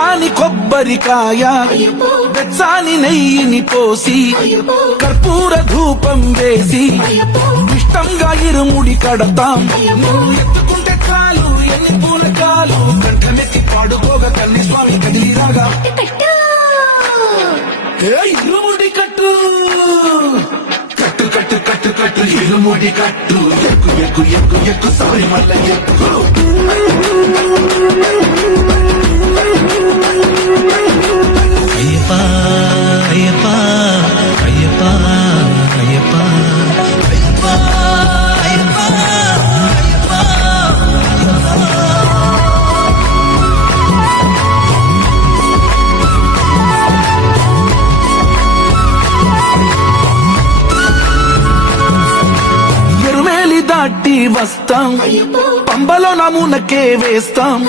పచ్చాని కొబ్బరికాయ వెచ్చాని నెయ్యిని పోసి కర్పూర ధూపం వేసి ఇష్టంగా ఇరుముడి కడతాం. నువ్వు ఎత్తుకుంటే చాలు ఎన్ని పూలకాలు కంఠమెత్తి పాడుకోగా తల్లి స్వామి కదిలిరాగా ఇరుముడి కట్టు కట్టు కట్టు కట్టు కట్టు ఇరుముడి కట్టు ఎక్కు ఎక్కు ఎక్కు ఎక్కు శబరిమల ఎక్కు. అయ్యప్ప అయ్యప్ప అయ్యప్ప అయ్యప్ప అయ్యప్ప అయ్యప్ప ఎరుమేలి దాటి వస్తాం పంబలో నమూనకే వేస్తాం.